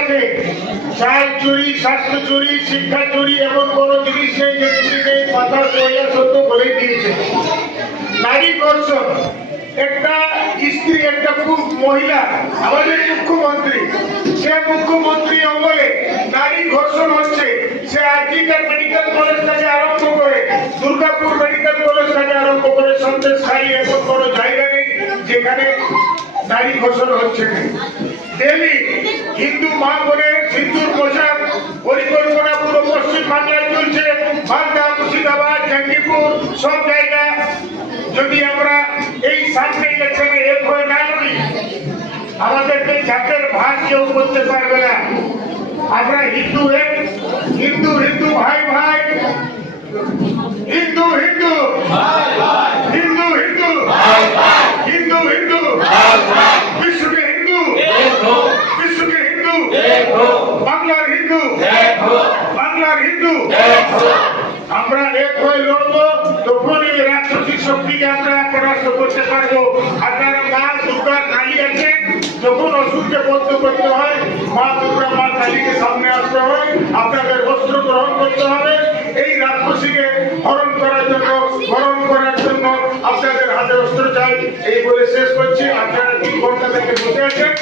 আছে। চাল চুরি, স্বাস্থ্য চুরি, শিক্ষা চুরি, এমন কোনো জিনিস নেই যে তিনি কথা কইয়া সত্য বলে দিয়েছে। নারী ধর্ষণ, একটা স্ত্রী, একটা মহিলা, আমাদের মুখ্যমন্ত্রী, সে মুখ্যমন্ত্রী আমলে নারী ধর্ষণ হচ্ছে। সে আরজিকর মেডিকেল কলেজ থেকে আরম্ভ করে দুর্গাপুর মেডিকেল কলেজ থেকে আরম্ভ করে সন্দেশখালী, এমন কোনো জায়গা নেই যেখানে নারী ধর্ষণ হচ্ছে না। ডেলি হিন্দু মা বোনের সিন্দুর পোশাক পরিকল্পনা পুরো পশ্চিম বাংলায় চলছে। মালদা, মুর্শিদাবাদ, জাঙ্গিপুর সব জায়গা। যদি আমরা এই সামনে ইলেকশনে এক হয়ে না লড়ি, আমাদেরকে জাতের ভাগ কেউ করতে পারবে না। আমরা হিন্দু এক, হিন্দু হিন্দু ভাই ভাই, হিন্দু হিন্দু হিন্দু হিন্দু হিন্দু হিন্দু বিশ্বকে হিন্দু, বিশ্বকে হিন্দু, বাংলার হিন্দু, বাংলার হিন্দু। আমরা এক হয়ে লড়বো, তখন এই রাজনৈতিক শক্তিকে আমরা পরাস্ত করতে পারবো। আপনারা মা দুর্গা কালী আছেন, যখন অসুরকে বন্ধ করতে হয় মা দুর্গা মা কালীকে সামনে আসতে হয়, আপনাদের অস্ত্র গ্রহণ করতে হবে। এই রাক্ষসীকে হরণ করার জন্য, বরণ করার জন্য আপনাদের হাতে অস্ত্র চাই। এই বলে শেষ করছি। আপনারা 3 ঘন্টা থেকে বসে আছেন।